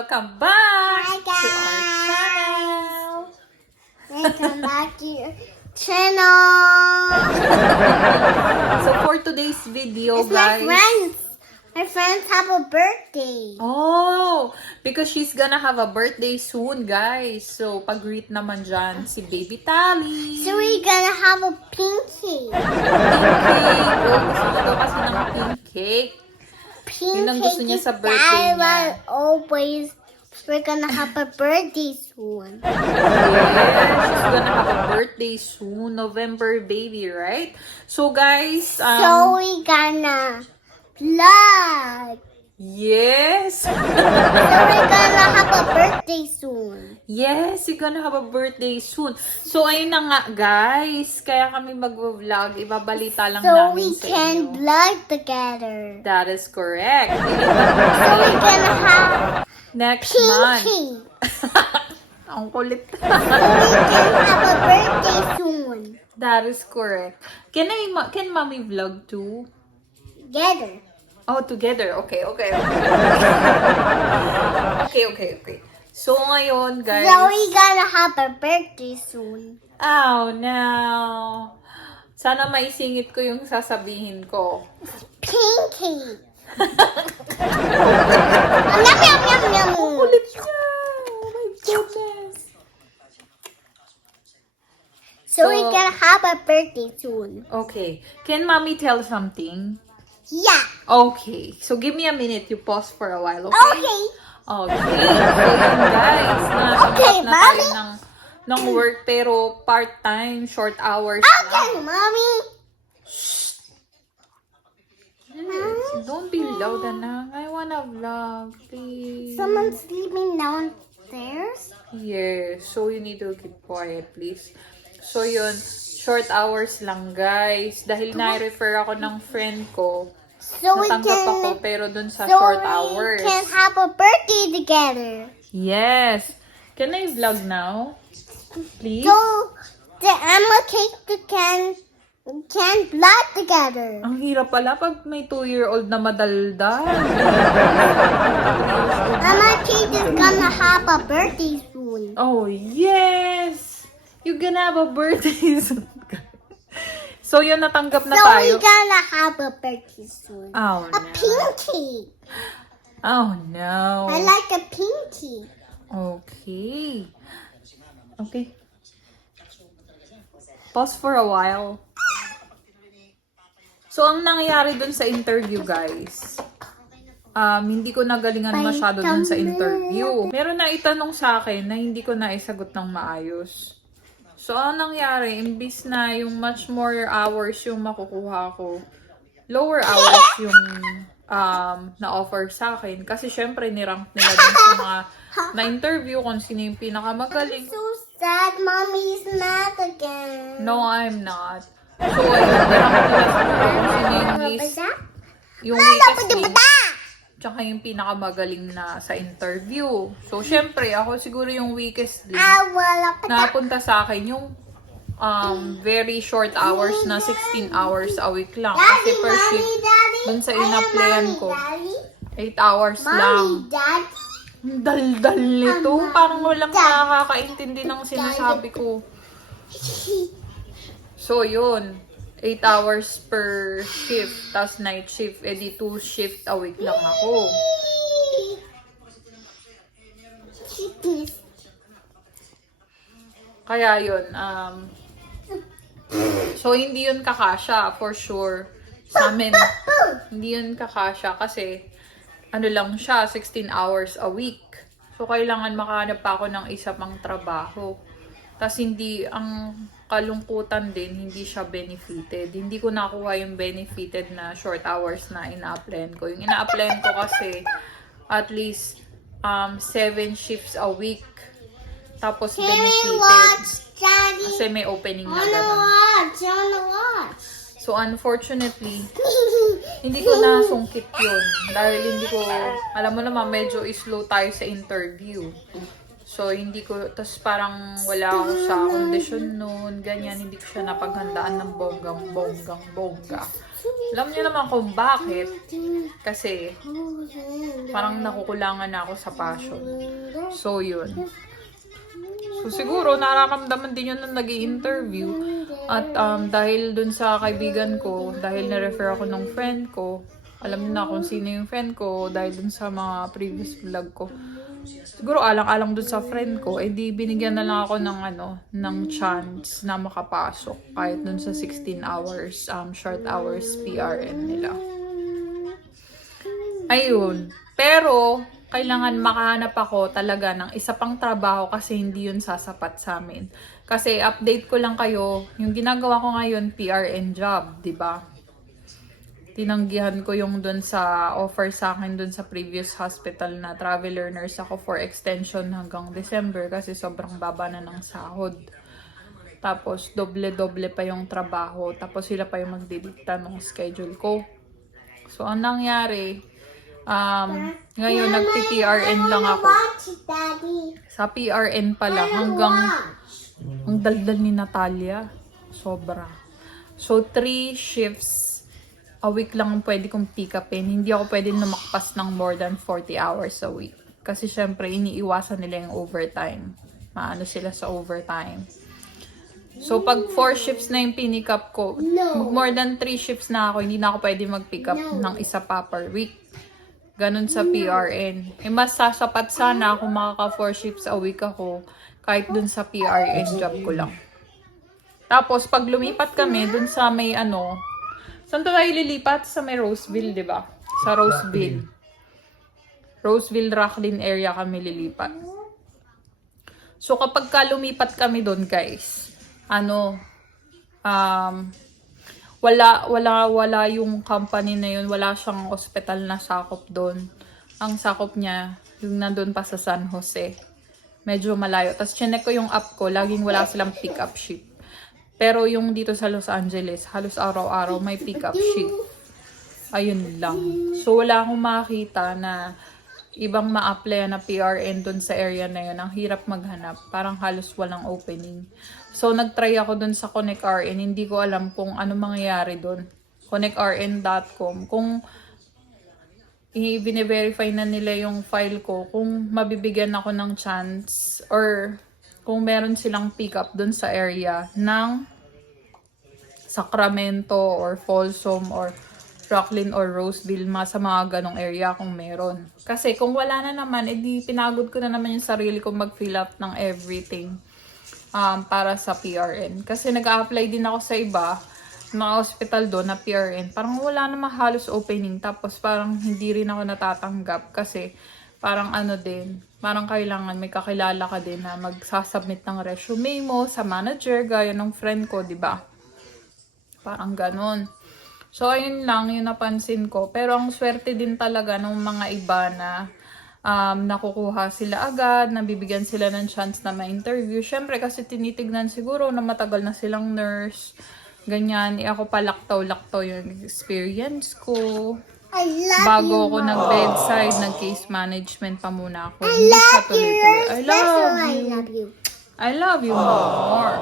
Welcome back Hi to our channel. Welcome back to your channel. So for today's video, It's my guys. friends. My friends have a birthday. Oh, because she's gonna have a birthday soon, guys. So pag-greet naman dyan si Baby Tally. So we're gonna have a pink cake. Pink cake. Oh, gusto niya daw kasi ng pink cake. Pink Yun ang gusto niya cake sa is birthday niya. that always. We're gonna have a birthday soon. Yes, she's gonna have a birthday soon. November baby, right? So guys, So we're gonna vlog. yes. So we're gonna have a birthday soon. Yes, you're gonna have a birthday soon. So, ayun na nga, guys. Kaya kami mag-vlog. Ibabalita lang So namin we sa can inyo. vlog together. That is correct. So we're gonna have Next pink month. cake. Ang kulit. So we can have a birthday soon. That is correct. Can mommy vlog too? Together. Oh, together. Okay. Okay. So, ngayon, guys. So we gonna have a birthday soon. Oh, no. Sana maisingit ko yung sasabihin ko. Pink cake. Yum, yum, yum, yum. Kulit siya. Oh my goodness. So we gonna have a birthday soon. Okay. Can mommy tell something? Yeah. Okay. So, give me a minute. You pause for a while, okay? Okay. Okay. So, yun guys. Okay, Nakatanggap na tayo mommy. ng work pero part-time, short hours Okay, lang. mommy. Don't be loud, anak. I wanna vlog, please. Someone's sleeping downstairs. Yes. So, you need to keep quiet, please. So, yun. Short hours lang, guys. Dahil na-refer ako ng friend ko. So we Natanggap ako, can. pero dun sa So short we hours. can have a birthday together. Yes. Can I vlog now? Please? So the Emma cake can vlog together. Ang hirap pala pag may 2-year-old na madaldal. Emma cake is gonna have a birthday soon. Oh, yes! You're gonna have a birthday soon. So, yun, natanggap na So tayo. we gonna have a birthday soon. Oh, A no. pink cake. Oh, no. I like a pink cake. Okay. Okay. Pause for a while. So, ang nangyari dun sa interview, guys, hindi ko nagalingan masyado dun sa interview. Meron na itanong sa akin na hindi ko naisagot ng maayos. So, ang nangyari, imbis na yung much more hours yung makukuha ko, lower hours yung na-offer sa akin. Kasi syempre, nirank nila dun sa mga na-interview kung sino yung pinakamagaling. So sad, mommy's mad again. No, I'm not. So, ayun, nirank nila kung sino yung weakest link, tsaka yung pinakamagaling na sa interview. So, syempre, ako siguro yung weakest link. Napunta sa akin yung very short hours na 16 hours a week lang. Kasi per shift, dun sa in-applyan ko, 8 hours lang. Daddy. Ang dal-dal nito. Parang walang nakakaintindi ng sinasabi ko. So, yun. 8 hours per shift. Tapos night shift. Eh di 2 shift a week lang ako. Kaya yun. So, hindi yun kakasya. For sure. Sa amin. Hindi yun kakasya. Kasi, ano lang siya, 16 hours a week. So, kailangan makahanap pa ako ng isa pang trabaho. Tapos, hindi, ang kalungkutan din, hindi siya benefited. Hindi ko nakuha yung benefited na short hours na ina-applyan ko. Yung ina-applyan ko kasi, at least, 7 shifts a week. Tapos, benefited. Kasi may opening na gano'n. So, unfortunately, hindi ko nasungkit yun. Dahil hindi ko, alam mo naman, medyo slow tayo sa interview. So, hindi ko, tas parang wala ako sa kondisyon noon, ganyan, hindi ko siya napaghandaan ng bonggang-bongga. Alam niyo naman kung bakit. Kasi parang nakukulangan na ako sa passion. So, yun. So, siguro, nararamdaman din yun nung nag-i-interview. At dahil dun sa kaibigan ko, dahil na-refer ako ng friend ko, alam niyo na kung sino yung friend ko, dahil dun sa mga previous vlog ko. Siguro, alang-alang dun sa friend ko, di binigyan na lang ako ng chance na makapasok. Kahit dun sa 16 hours, short hours PRN nila. Ayun. Pero, kailangan makahanap ako talaga ng isa pang trabaho kasi hindi yun sasapat sa amin. Kasi update ko lang kayo, yung ginagawa ko ngayon, PRN job, di ba? Tinanggihan ko yung dun sa offer sa akin dun sa previous hospital na traveler nurse ako for extension hanggang December kasi sobrang baba na ng sahod. Tapos, doble-doble pa yung trabaho. Tapos, sila pa yung magdidikta ng schedule ko. So, ang nangyari, ngayon, nagpi-PRN lang ako. Sa PRN pala, hanggang ang daldal ni Natalia. Sobra. So, 3 shifts a week lang ang pwede kong pick upin. Hindi ako pwede lumakpas ng more than 40 hours a week. Kasi syempre, iniiwasan nila yung overtime. Maano sila sa overtime. So, pag 4 shifts na yung pinick up ko, more than 3 shifts na ako, hindi na ako pwede mag-pick up ng isa pa per week. Ganun sa PRN. Mas sasapat sana kung makaka 4 shifts a week ako kahit dun sa PRN job ko lang. Tapos, pag lumipat kami dun sa may saan to tayo lilipat? Sa may Roseville, di ba? Sa Roseville. Roseville, Rocklin area kami lilipat. So, kapag lumipat kami dun, guys, wala yung company na yun, wala siyang hospital na sakop doon. Ang sakop niya, yung nandun pa sa San Jose. Medyo malayo. Tapos chinek ko yung app ko, laging wala silang pick-up shift. Pero yung dito sa Los Angeles, halos araw-araw may pick-up shift. Ayun lang. So wala akong makita na ibang ma-apply na PRN doon sa area na yun. Ang hirap maghanap. Parang halos walang opening. So, nag-try ako dun sa ConnectRN. Hindi ko alam kung ano mangyayari dun. ConnectRN.com. Kung i-verify na nila yung file ko, kung mabibigyan ako ng chance or kung meron silang pick up dun sa area ng Sacramento or Folsom or Rocklin or Roseville, sa mga ganong area kung meron. Kasi kung wala na naman, edi pinagod ko na naman yung sarili ko mag-fill up ng everything. Para sa PRN. Kasi nag-a-apply din ako sa iba, mga hospital doon na PRN. Parang wala namang halos opening. Tapos parang hindi rin ako natatanggap. Kasi parang parang kailangan may kakilala ka din na magsasubmit ng resume mo sa manager, gaya ng friend ko, di ba? Parang ganon. So, ayun lang yung napansin ko. Pero ang swerte din talaga ng mga iba na nakukuha sila agad, nabibigyan sila ng chance na ma-interview. Syempre kasi tinitignan siguro na matagal na silang nurse. Ganyan, ako pa laktaw-laktaw yung experience ko. Bago ako nag-bedside, nag-case management pa muna ako. Hindi siya tuloy-tuloy. I love you. I love you more.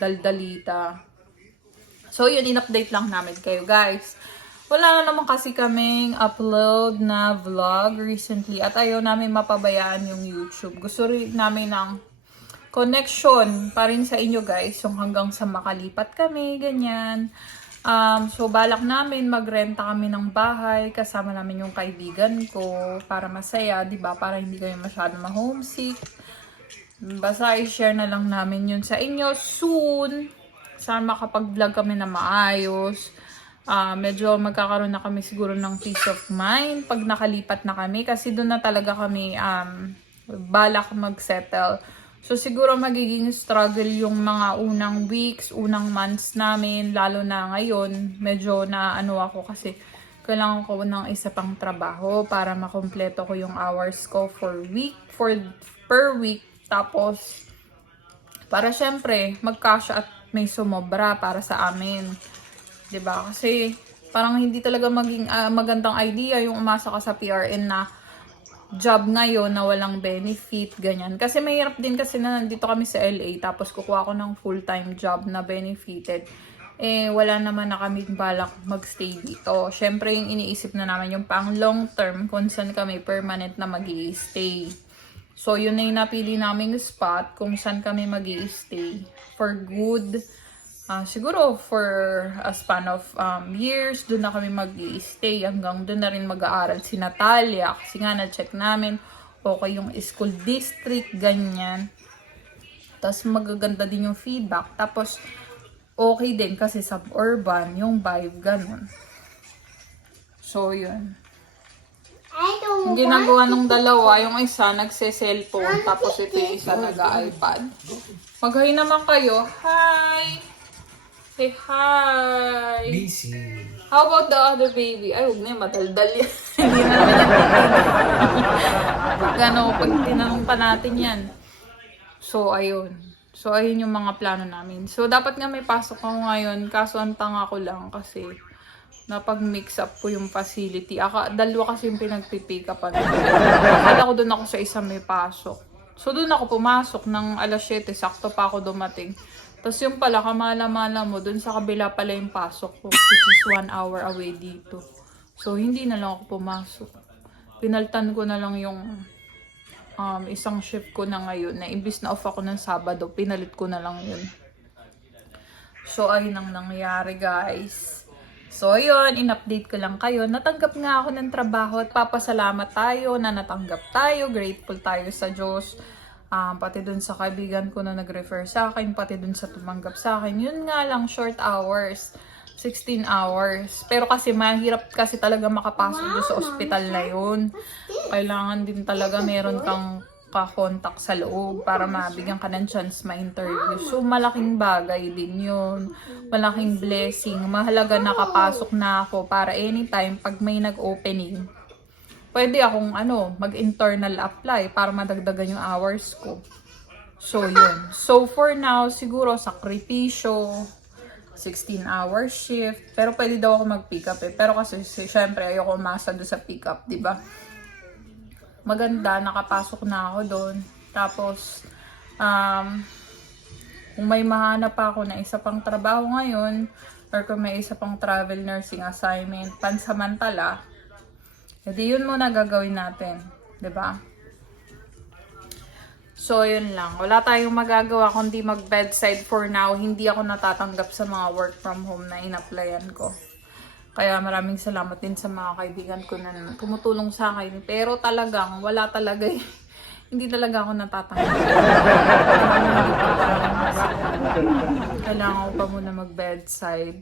Daldalita. So yun, in-update lang namin kayo guys. Wala na naman kasi kaming upload na vlog recently at ayaw namin mapabayaan yung YouTube. Gusto rin namin ng connection pa rin sa inyo guys. Yung hanggang sa makalipat kami, ganyan. So balak namin magrenta kami ng bahay. Kasama namin yung kaibigan ko para masaya, diba? Para hindi kayo masyado ma-homesick. Basta i-share na lang namin yun sa inyo soon. Sana makapag-vlog kami na maayos. Medyo magkakaroon na kami siguro ng peace of mind pag nakalipat na kami kasi doon na talaga kami balak mag-settle. So siguro magiging struggle yung mga unang weeks, unang months namin, lalo na ngayon. Medyo na ako kasi kailangan ko ng isa pang trabaho para makompleto ko yung hours ko per week. Tapos para syempre magkasya at may sumobra para sa amin. 'Di ba? Kasi parang hindi talaga maging magandang idea yung umasa ka sa PRN na job ngayon na walang benefit, ganyan. Kasi mahirap din kasi na nandito kami sa LA tapos kukuha ko ng full-time job na benefited. wala naman na kaming balak magstay dito. Syempre, yung iniisip na naman yung pang long term kung saan kami permanent na mag-i-stay. So, yun na yung napili naming spot kung saan kami mag-i-stay for good. Siguro for a span of years, doon na kami mag-i-stay. Hanggang doon na rin mag-aaral si Natalia. Kasi nga na-check namin, okay yung school district, ganyan. Tapos magaganda din yung feedback. Tapos, okay din kasi suburban, yung vibe, ganun. So, yun. Yung ginagawa ng dalawa, yung isa nagse-cellphone, tapos ito yung isa nag-iPad. Mag-hi naman kayo. Hi! Say hi! Busy. How about the other baby? Ay, huwag na yung madaldal yan. Hindi namin yung gano'n, pag tinanong pa natin yan. So, ayun. So, ayun yung mga plano namin. So, dapat nga may pasok ako ngayon. Kaso, ang tanga ko lang kasi napag-mix up po yung facility. Dalawa kasi yung pinagpipick upan. Akala ko doon ako sa isa may pasok. So, doon ako pumasok ng alas 7. Sakto pa ako dumating. Tapos yung pala, kamala-mala mo, doon sa kabila pala yung pasok ko. Which is 1 hour away dito. So, hindi na lang ako pumasok. Pinaltan ko na lang yung isang shift ko na ngayon na imbis na off ako ng Sabado, pinalit ko na lang yun. So, ayun ang nangyari, guys. So, ayun, in-update ko lang kayo. Natanggap nga ako ng trabaho at papasalamat tayo na natanggap tayo. Grateful tayo sa Diyos. Pati dun sa kaibigan ko na nag-refer sa akin, pati dun sa tumanggap sa akin. Yun nga lang, short hours. 16 hours. Pero kasi mahirap kasi talaga makapasok doon sa ospital na yun. Kailangan din talaga meron kang ka-contact sa loob para mabigyan ka ng chance ma-interview. So, malaking bagay din yun. Malaking blessing. Mahalaga nakapasok na ako para anytime pag may nag-opening, pwede akong mag-internal apply para madagdagan yung hours ko. So, yun. So, for now, siguro sakripisyo, 16-hour shift. Pero pwede daw ako mag-pick up Pero kasi syempre ayoko umasa doon sa pick up, 'di ba? Maganda, nakapasok na ako doon. Tapos kung may mahanap pa ako na isa pang trabaho ngayon or kung may isa pang travel nursing assignment pansamantala, edi yun muna gagawin natin, 'di ba? So, yun lang. Wala tayong magagawa kundi mag-bedside for now. Hindi ako natatanggap sa mga work from home na in-applyan ko. Kaya maraming salamat din sa mga kaibigan ko na tumutulong sa akin. Pero talagang, wala talaga eh. Hindi talaga ako natatanggap. Kailangan ko pa muna mag-bedside.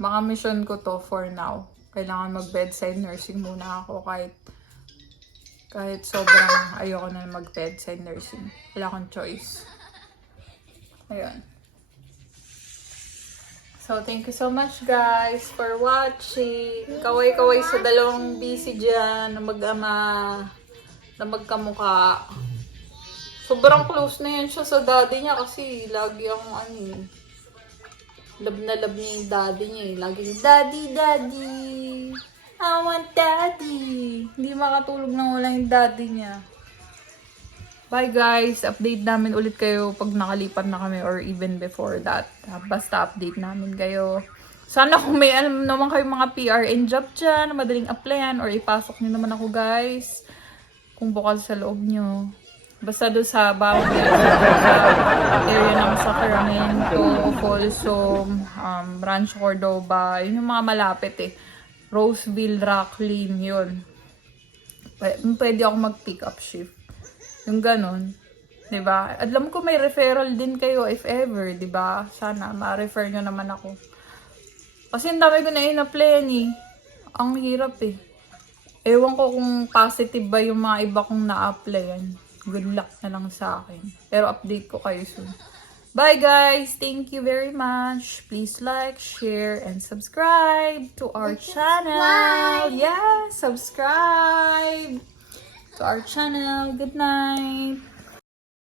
Baka mission ko to for now. Kailangan mag-bedside nursing muna ako kahit sobrang ayoko na mag-bedside nursing. Wala akong choice. Ayun. So, thank you so much guys for watching. Kaway-kaway sa dalawang busy dyan na mag-ama, na magkamukha. Sobrang close na yan siya sa daddy niya kasi lagi ang love na love niya yung daddy niya eh. Lagi daddy, daddy. I want daddy. Hindi makatulog nang wala yung daddy niya. Bye guys. Update namin ulit kayo pag nakalipat na kami or even before that. Basta update namin kayo. Sana kung may alam naman kayong mga PRN job dyan, madaling applyan or ipasok nyo naman ako guys. Kung bukal sa loob nyo. Basta doon sa bawang sa area ng Sacramento, Folsom, Rancho Cordova. Yun yung mga malapit eh. Roseville, Rocklin, yun. Pwede ako mag-pick up shift. Yung ganon. Diba? Alam ko may referral din kayo if ever, diba? Sana ma-refer nyo naman ako. Kasi ang dami ko na in-applyan eh. Ang hirap eh. Ewan ko kung positive ba yung mga iba kong na-applyan. Good luck na lang sa akin. Pero update ko kayo soon. Bye guys! Thank you very much. Please like, share, and subscribe to our channel. Yeah, subscribe to our channel. Good night.